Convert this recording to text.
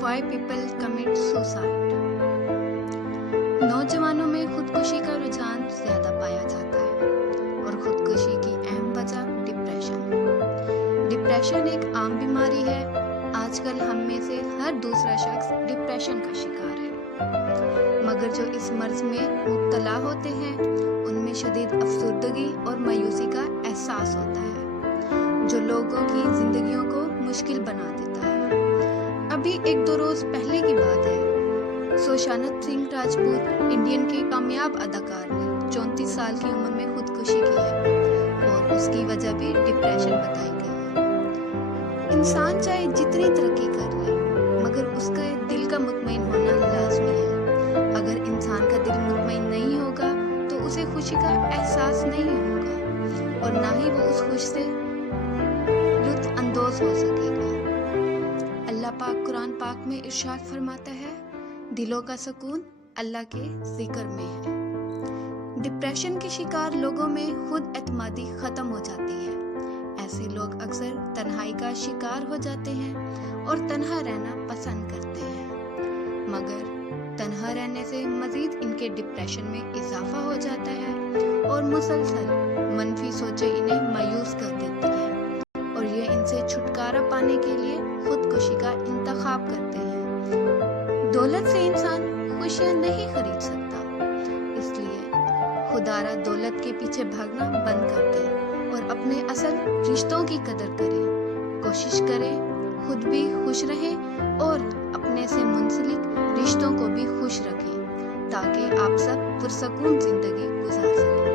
Why people commit suicide? नौजवानों में खुदकुशी का रुझान ज्यादा पाया जाता है और खुदकुशी की अहम वजह डिप्रेशन एक आम बीमारी है। आजकल हम में से हर दूसरा शख्स डिप्रेशन का शिकार है, मगर जो इस मर्ज में मुब्तला होते हैं उनमें शदीद अफसरदगी और मायूसी का एहसास होता है जो लोगों की जिंदगियों को मुश्किल बना देता है। अभी 1-2 रोज पहले की बात है, सुशांत सिंह राजपूत इंडियन के कामयाब अदाकार ने 34 साल की उम्र में खुदकुशी की है और उसकी वजह भी डिप्रेशन बताई गई है। इंसान चाहे जितनी तरक्की कर ले मगर उसका दिल का मुतमईन होना लाजमी है। अगर इंसान का दिल मुतमईन नहीं होगा तो उसे खुशी का एहसास नहीं होगा और ना ही वो उस खुशी से लुत्फ अंदोज हो सकेगा। अल्लाह पाक कुरान पाक में इरशाद फरमाता है, दिलों का सुकून अल्लाह के जिक्र में है। डिप्रेशन के शिकार लोगों में खुद एतमादी खत्म हो जाती है। ऐसे लोग अक्सर तन्हाई का शिकार हो जाते हैं और तन्हा रहना पसंद करते हैं, मगर तन्हा रहने से मजीद इनके डिप्रेशन में इजाफा हो जाता है और मुसलसल मनफी सोचें इन्हें मायूस कर देती हैं और ये इनसे छुटकारा पाने के लिए खुदकुशी का इंतखाब करते हैं। दौलत से इंसान खुशियां नहीं खरीद सकता, इसलिए खुदारा दौलत के पीछे भागना बंद कर दें और अपने असल रिश्तों की कदर करें। कोशिश करें खुद भी खुश रहें और अपने से मुंसलिक रिश्तों को भी खुश रखें ताकि आप सब पुरसकून जिंदगी गुजार सकें।